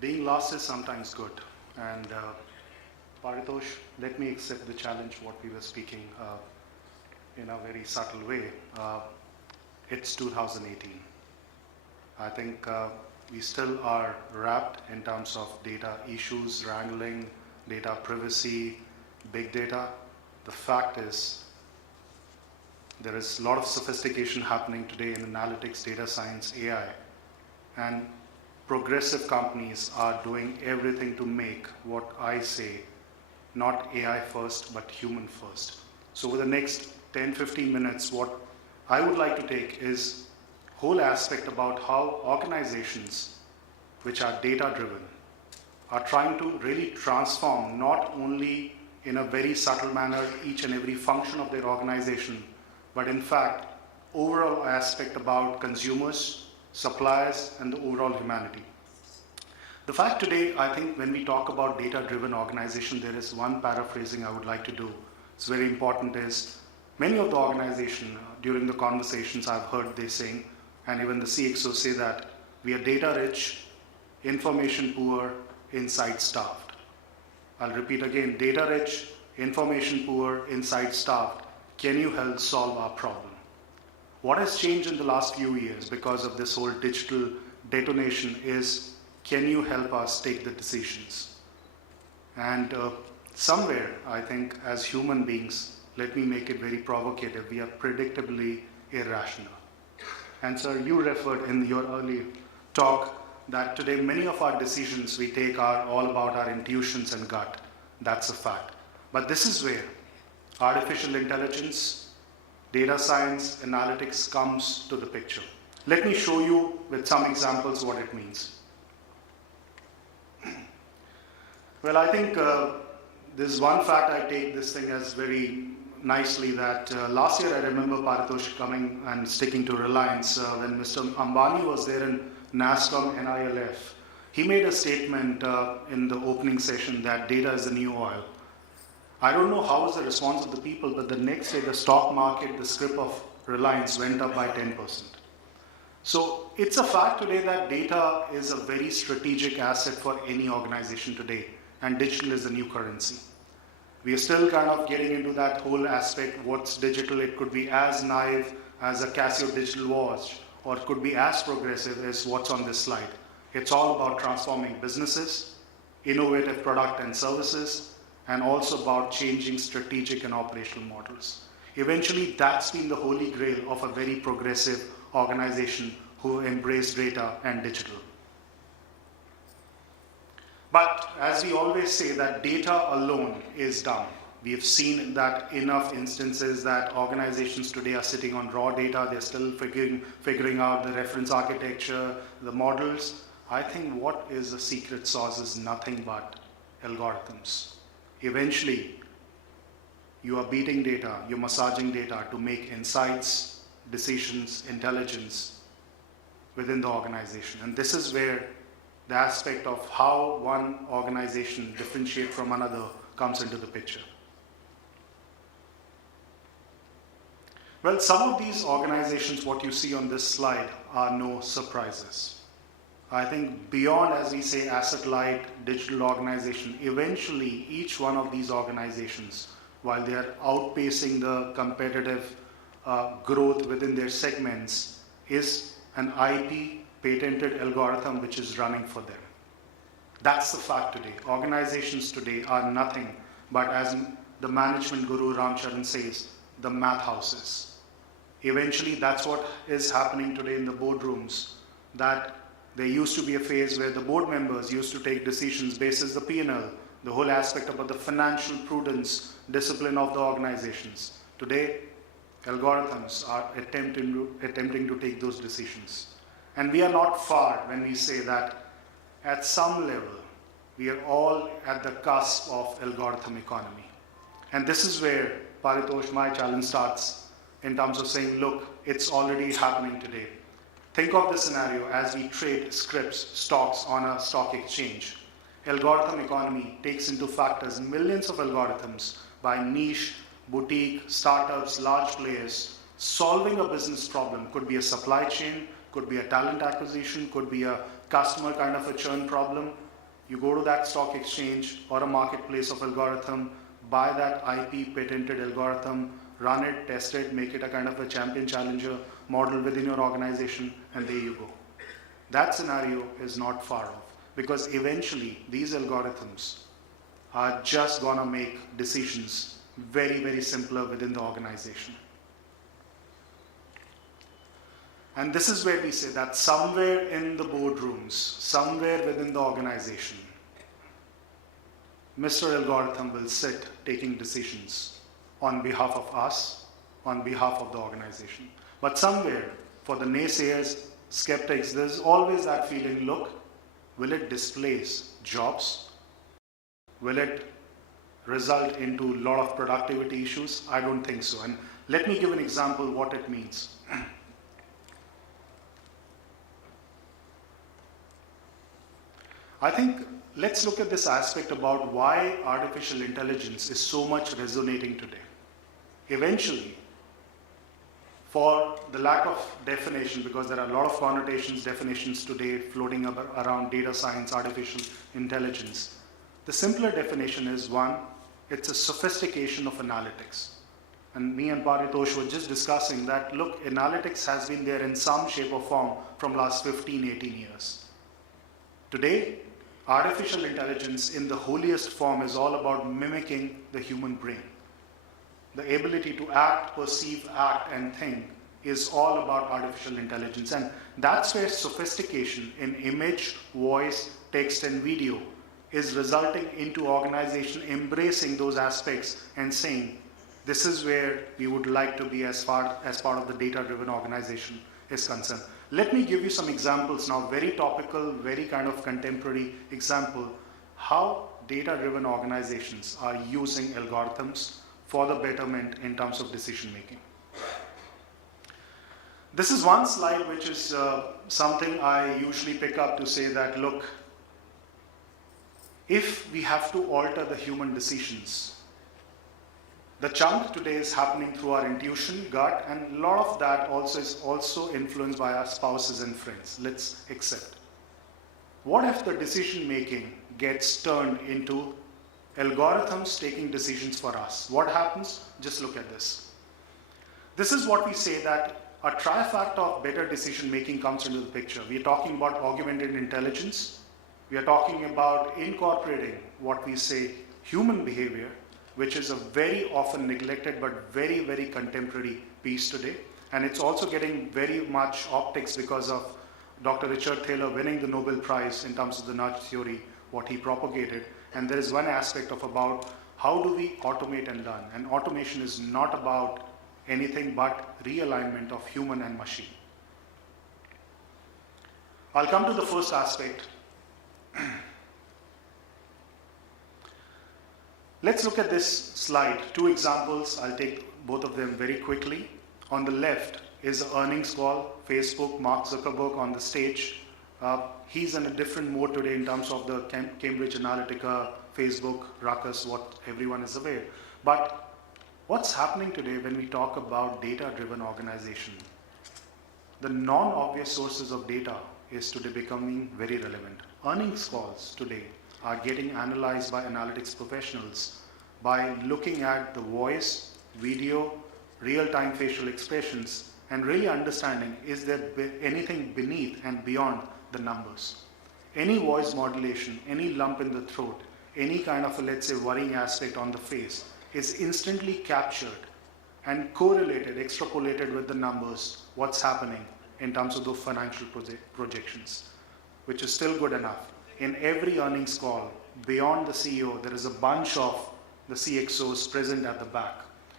Being lost is sometimes good. And Paritosh, let me accept the challenge what we were speaking in a very subtle way. It's 2018. I think we still are wrapped in terms of data issues, wrangling, data privacy, big data. The fact is, there is a lot of sophistication happening today in analytics, data science, AI, and progressive companies are doing everything to make what I say, not AI first, but human first. So over the next 10-15 minutes, what I would like to take is whole aspect about how organizations which are data-driven are trying to really transform not only in a very subtle manner each and every function of their organization, but in fact, overall aspect about consumers, suppliers, and the overall humanity. The fact today, I think when we talk about data-driven organization, there is one paraphrasing I would like to do. It's very important is, many of the organization, during the conversations I've heard they saying, and even the CXO say that, we are data-rich, information poor, insight-starved. I'll repeat again, data-rich, information poor, insight-starved. Can you help solve our problem? What has changed in the last few years because of this whole digital detonation is, can you help us take the decisions? And somewhere, I think, as human beings, let me make it very provocative, we are predictably irrational. And sir, you referred in your early talk that today many of our decisions we take are all about our intuitions and gut. That's a fact. But this is where artificial intelligence, data science, analytics comes to the picture. Let me show you with some examples what it means. Well, I think this is one fact I take this thing as very nicely that last year I remember Paritosh coming and sticking to Reliance when Mr. Ambani was there in NASCOM NILF. He made a statement in the opening session that data is the new oil. I don't know how was the response of the people, but the next day the stock market, the script of Reliance went up by 10%. So it's a fact today that data is a very strategic asset for any organization today, and digital is the new currency. We are still kind of getting into that whole aspect, what's digital. It could be as naive as a Casio digital watch, or it could be as progressive as what's on this slide. It's all about transforming businesses, innovative product and services, and also about changing strategic and operational models. Eventually, that's been the holy grail of a very progressive organization who embrace data and digital. But as we always say, that data alone is dumb. We have seen that enough instances that organizations today are sitting on raw data, they're still figuring out the reference architecture, the models. I think what is the secret sauce is nothing but algorithms. Eventually, you are beating data, you're massaging data to make insights, decisions, intelligence within the organization. And this is where the aspect of how one organization differentiates from another comes into the picture. Well, some of these organizations, what you see on this slide, are no surprises. I think beyond, as we say, asset-light digital organization, eventually each one of these organizations, while they are outpacing the competitive growth within their segments, is an IP patented algorithm which is running for them. That's the fact today. Organizations today are nothing but, as the management guru Ram Charan says, the math houses. Eventually, that's what is happening today in the boardrooms, that there used to be a phase where the board members used to take decisions based on the P&L, the whole aspect about the financial prudence, discipline of the organizations. Today, algorithms are attempting to take those decisions. And we are not far when we say that at some level, we are all at the cusp of algorithm economy. And this is where, Paritosh, my challenge starts in terms of saying, look, it's already happening today. Think of the scenario as we trade scripts, stocks on a stock exchange. Algorithm economy takes into factors millions of algorithms by niche, boutique, startups, large players, solving a business problem. Could be a supply chain, could be a talent acquisition, could be a customer kind of a churn problem. You go to that stock exchange or a marketplace of algorithm, buy that IP patented algorithm, run it, test it, make it a kind of a champion challenger model within your organization, and there you go. That scenario is not far off, because eventually these algorithms are just gonna make decisions very, very simpler within the organization. And this is where we say that somewhere in the boardrooms, somewhere within the organization, Mr. Algorithm will sit taking decisions on behalf of us, on behalf of the organization. But somewhere, for the naysayers, skeptics, there's always that feeling, look, will it displace jobs? Will it result into a lot of productivity issues? I don't think so. And let me give an example what it means. I think let's look at this aspect about why artificial intelligence is so much resonating today. Eventually, for the lack of definition, because there are a lot of connotations, definitions today floating around data science, artificial intelligence. The simpler definition is one, it's a sophistication of analytics. And me and Paritosh were just discussing that, look, analytics has been there in some shape or form from last 15, 18 years. Today, artificial intelligence in the holiest form is all about mimicking the human brain. The ability to act, perceive, act, and think is all about artificial intelligence. And that's where sophistication in image, voice, text, and video is resulting into organization embracing those aspects and saying, this is where we would like to be as part of the data-driven organization is concerned. Let me give you some examples now, very topical, very kind of contemporary example, how data-driven organizations are using algorithms for the betterment in terms of decision making. This is one slide which is something I usually pick up to say that, look, if we have to alter the human decisions, the chunk today is happening through our intuition, gut, and a lot of that also is also influenced by our spouses and friends. Let's accept. What if the decision making gets turned into algorithms taking decisions for us? What happens? Just look at this. This is what we say that a trifecta of better decision making comes into the picture. We are talking about augmented intelligence. We are talking about incorporating what we say human behavior, which is a very often neglected but very, very contemporary piece today. And it's also getting very much optics because of Dr. Richard Thaler winning the Nobel Prize in terms of the nudge theory, what he propagated. And there is one aspect of about how do we automate and learn. And automation is not about anything but realignment of human and machine. I'll come to the first aspect. Let's look at this slide. Two examples. I'll take both of them very quickly. On the left is the earnings call. Facebook, Mark Zuckerberg on the stage. He's in a different mode today in terms of the Cambridge Analytica, Facebook, ruckus, what everyone is aware. But what's happening today when we talk about data-driven organization? The non-obvious sources of data is today becoming very relevant. Earnings calls today are getting analyzed by analytics professionals by looking at the voice, video, real-time facial expressions, and really understanding, is there anything beneath and beyond the numbers? Any voice modulation, any lump in the throat, any kind of a, let's say, worrying aspect on the face is instantly captured and correlated, extrapolated with the numbers, what's happening in terms of those financial projections, which is still good enough. In every earnings call, beyond the CEO, there is a bunch of the CXOs present at the back.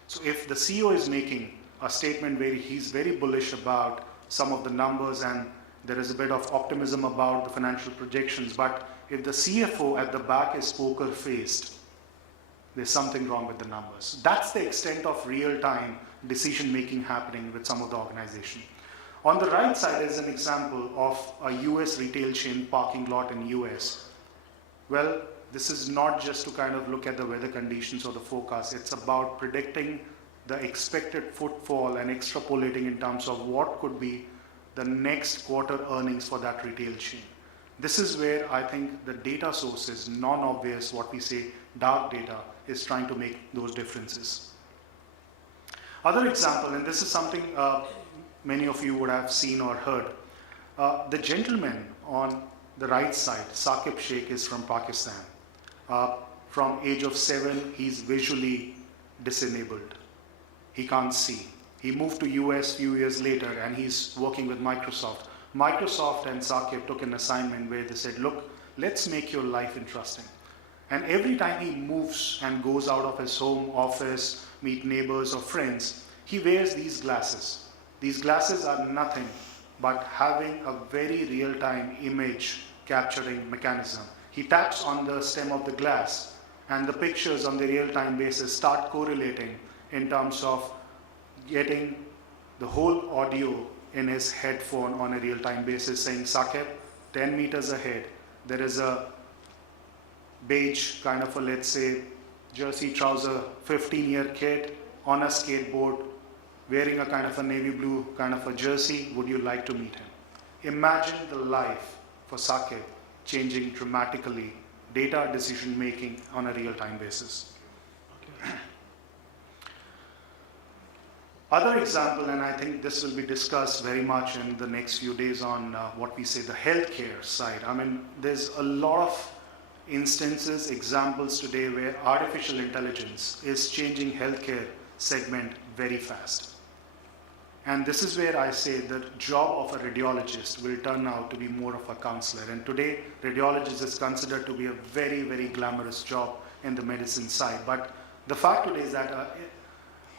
So if the CEO is making a statement where he's very bullish about some of the numbers and there is a bit of optimism about the financial projections, but if the CFO at the back is poker-faced, there's something wrong with the numbers. That's the extent of real-time decision-making happening with some of the organization. On the right side is an example of a US retail chain parking lot in US. Well, this is not just to kind of look at the weather conditions or the forecast. It's about predicting the expected footfall and extrapolating in terms of what could be the next quarter earnings for that retail chain. This is where I think the data sources, non-obvious, what we say, dark data, is trying to make those differences. Other example, and this is something many of you would have seen or heard. The gentleman on the right side, Saqib Sheikh, is from Pakistan. From age of 7, he's visually disabled. He can't see. He moved to US few years later and he's working with Microsoft. Microsoft and Saqib took an assignment where they said, look, let's make your life interesting. And every time he moves and goes out of his home office, meet neighbors or friends, he wears these glasses. These glasses are nothing but having a very real-time image capturing mechanism. He taps on the stem of the glass and the pictures on the real-time basis start correlating in terms of getting the whole audio in his headphone on a real-time basis saying, Saqib, 10 meters ahead, there is a beige kind of a, let's say, jersey trouser, 15-year kid on a skateboard, wearing a kind of a navy blue kind of a jersey. Would you like to meet him? Imagine the life for Saqib changing dramatically, data decision making on a real-time basis. Okay. Other example, and I think this will be discussed very much in the next few days on what we say the healthcare side. I mean, there's a lot of instances, examples today where artificial intelligence is changing healthcare segment very fast. And this is where I say the job of a radiologist will turn out to be more of a counselor. And today, radiologist is considered to be a very, very glamorous job in the medicine side. But the fact today is that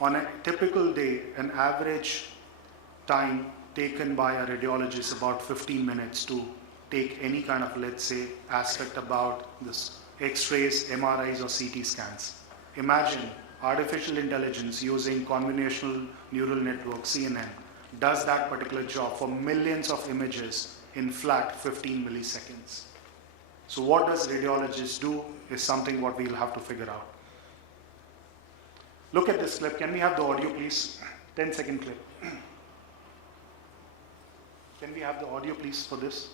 on a typical day, an average time taken by a radiologist is about 15 minutes to take any kind of, let's say, aspect about this X-rays, MRIs, or CT scans. Imagine artificial intelligence using convolutional neural network, CNN, does that particular job for millions of images in flat 15 milliseconds. So what does radiologists do is something what we'll have to figure out. Look at this clip. Can we have the audio, please? 10-second clip. Can we have the audio, please, for this?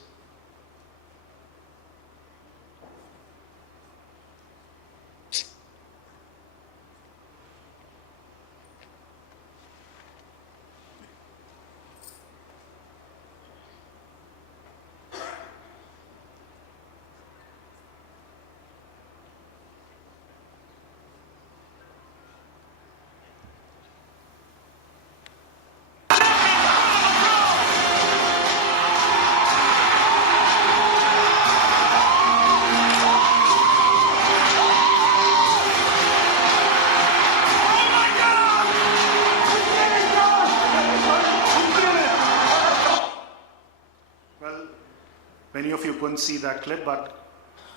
Many of you couldn't see that clip, but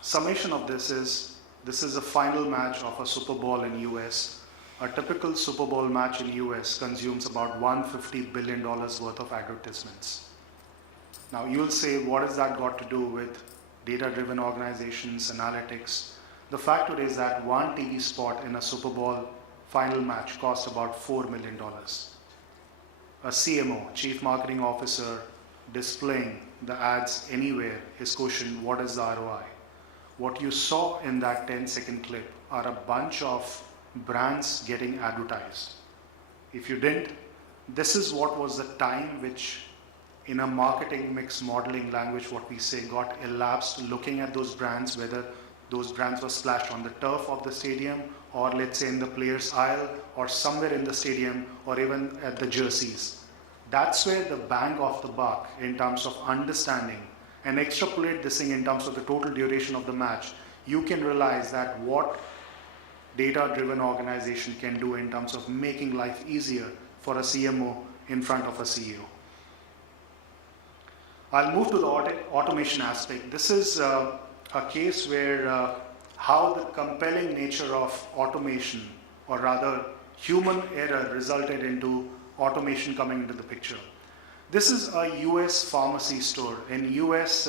summation of this is a final match of a Super Bowl in US. A typical Super Bowl match in US consumes about $150 billion worth of advertisements. Now you'll say, what has that got to do with data-driven organizations, analytics? The fact today is that one TV spot in a Super Bowl final match costs about $4 million. A CMO, Chief Marketing Officer, displaying the ads anywhere is questioned, what is the ROI? What you saw in that 10-second clip are a bunch of brands getting advertised. If you didn't, this is what was the time which in a marketing mix modeling language, what we say got elapsed looking at those brands, whether those brands were splashed on the turf of the stadium or let's say in the players aisle or somewhere in the stadium or even at the jerseys. That's where the bang of the buck in terms of understanding and extrapolate this thing in terms of the total duration of the match, you can realize that what data-driven organization can do in terms of making life easier for a CMO in front of a CEO. I'll move to the automation aspect. This is a case where how the compelling nature of automation, or rather human error, resulted into automation coming into the picture. This is a US pharmacy store. In US,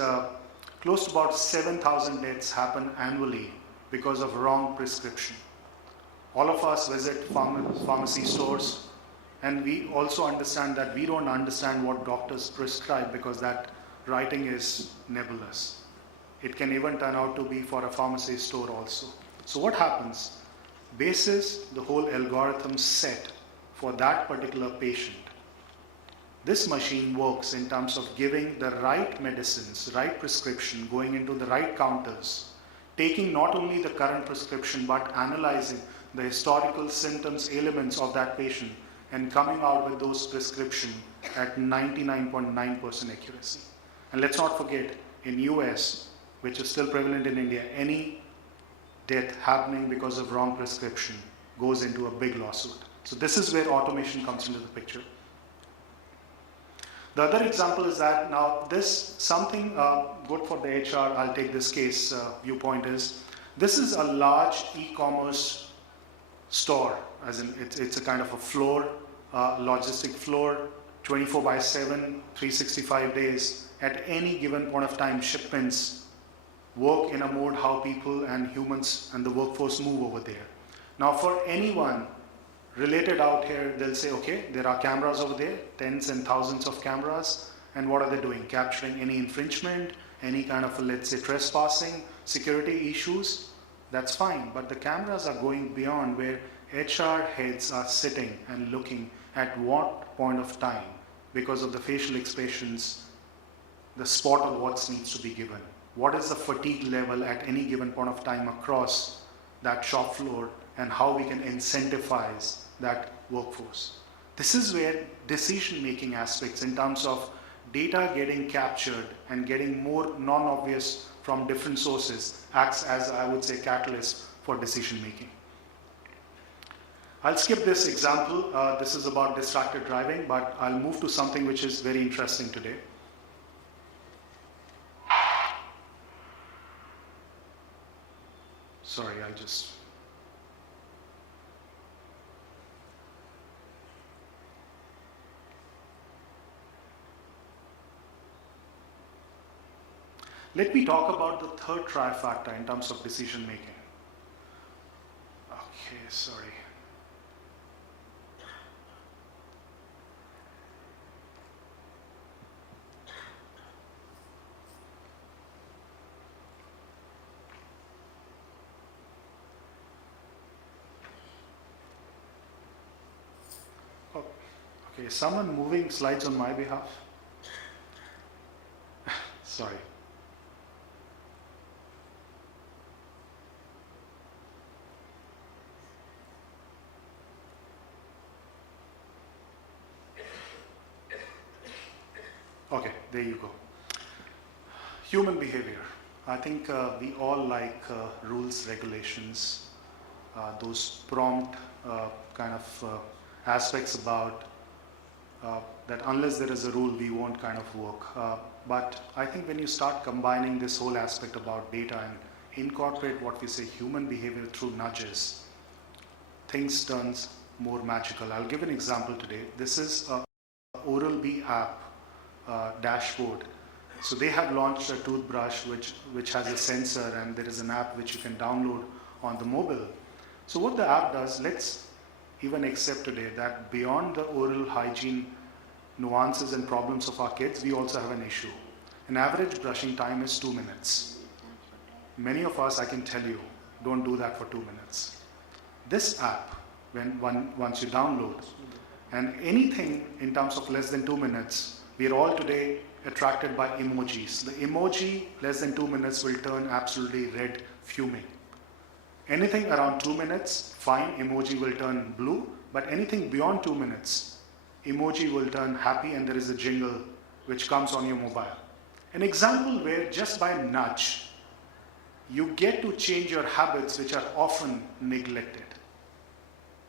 close to about 7,000 deaths happen annually because of wrong prescription. All of us visit pharmacy stores, and we also understand that we don't understand what doctors prescribe because that writing is nebulous. It can even turn out to be for a pharmacy store also. So what happens? Basis the whole algorithm set for that particular patient. This machine works in terms of giving the right medicines, right prescription, going into the right counters, taking not only the current prescription but analyzing the historical symptoms, elements of that patient and coming out with those prescriptions at 99.9% accuracy. And let's not forget, in US, which is still prevalent in India, any death happening because of wrong prescription goes into a big lawsuit. So this is where automation comes into the picture. The other example is that now this something good for the HR, I'll take this case viewpoint is, this is a large e-commerce store, as in it's a kind of a floor, logistic floor, 24/7, 365 days. At any given point of time, shipments work in a mode how people and humans and the workforce move over there. Now for anyone related out here, they'll say, okay, there are cameras over there, tens and thousands of cameras, and what are they doing? Capturing any infringement, any kind of, let's say, trespassing, security issues, that's fine. But the cameras are going beyond where HR heads are sitting and looking at what point of time, because of the facial expressions, the spot of what needs to be given. What is the fatigue level at any given point of time across that shop floor, and how we can incentivize that workforce. This is where decision-making aspects in terms of data getting captured and getting more non-obvious from different sources acts as, I would say, catalyst for decision-making. I'll skip this example. This is about distracted driving, but I'll move to something which is very interesting today. Sorry, I'll just... Let me talk about the third trifactor in terms of decision making. Okay, sorry. Oh, okay, someone moving slides on my behalf? Sorry. Okay, there you go. Human behavior. I think we all like rules, regulations, those prompt kind of aspects about that unless there is a rule, we won't kind of work. But I think when you start combining this whole aspect about data and incorporate what we say human behavior through nudges, things turns more magical. I'll give an example today. This is a Oral-B app dashboard. So they have launched a toothbrush which has a sensor, and there is an app which you can download on the mobile. So what the app does, let's even accept today that beyond the oral hygiene nuances and problems of our kids, we also have an issue. An average brushing time is 2 minutes. Many of us, I can tell you, don't do that for 2 minutes. This app, once you download, and anything in terms of less than 2 minutes, we are all today attracted by emojis. The emoji less than 2 minutes will turn absolutely red, fuming. Anything around 2 minutes, fine, emoji will turn blue, but anything beyond 2 minutes, emoji will turn happy, and there is a jingle which comes on your mobile. An example where just by nudge, you get to change your habits which are often neglected.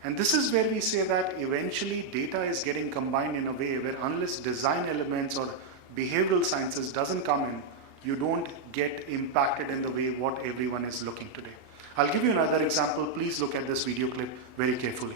And this is where we say that eventually data is getting combined in a way where unless design elements or behavioral sciences doesn't come in, you don't get impacted in the way what everyone is looking today. I'll give you another example. Please look at this video clip very carefully.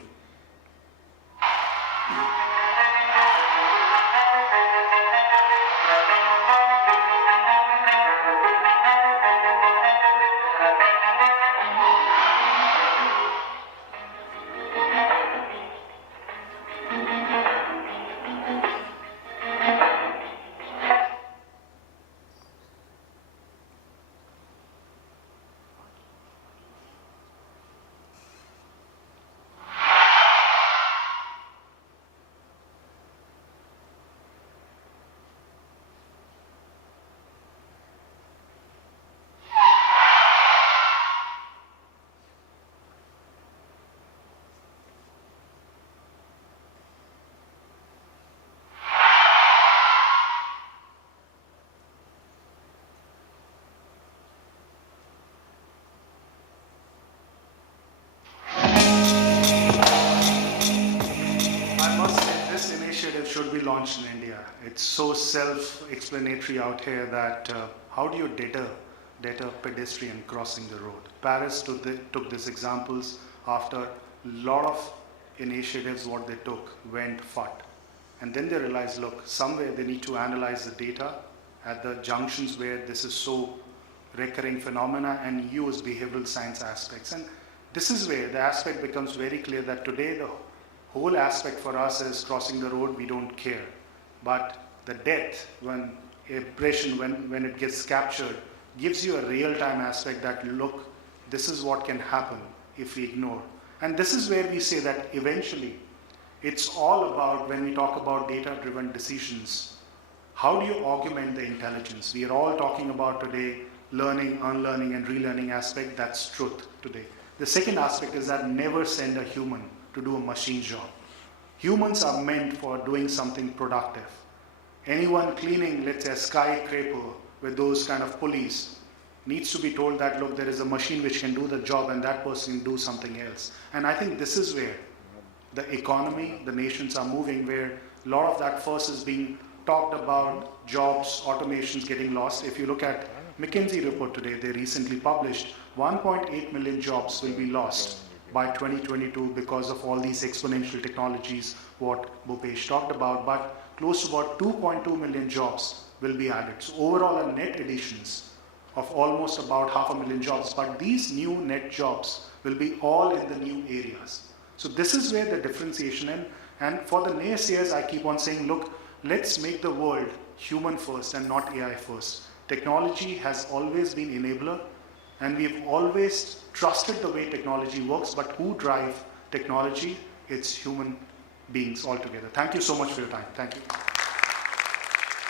launched in India. It's so self-explanatory out here that how do you deter pedestrian crossing the road? Paris took these examples after a lot of initiatives. What they took went fut. And then they realized, look, somewhere they need to analyze the data at the junctions where this is so recurring phenomena and use behavioral science aspects. And this is where the aspect becomes very clear that today the whole aspect for us is crossing the road, we don't care. But the death, when impression, when it gets captured, gives you a real-time aspect that, look, this is what can happen if we ignore. And this is where we say that eventually, it's all about, when we talk about data-driven decisions, how do you augment the intelligence? We are all talking about today learning, unlearning, and relearning aspect. That's truth today. The second aspect is that never send a human to do a machine job. Humans are meant for doing something productive. Anyone cleaning, let's say, a skyscraper with those kind of pulleys needs to be told that, look, there is a machine which can do the job and that person can do something else. And I think this is where the economy, the nations are moving, where a lot of that first is being talked about, jobs, automations getting lost. If you look at McKinsey report today, they recently published 1.8 million jobs will be lost by 2022 because of all these exponential technologies, what Bhupesh talked about, but close to about 2.2 million jobs will be added. So overall, a net additions of almost about 500,000 jobs, but these new net jobs will be all in the new areas. So this is where the differentiation, and for the naysayers, I keep on saying, look, let's make the world human first and not AI first. Technology has always been enabler, and we've always trusted the way technology works, but who drive technology? It's human beings altogether. Thank you so much for your time. Thank you.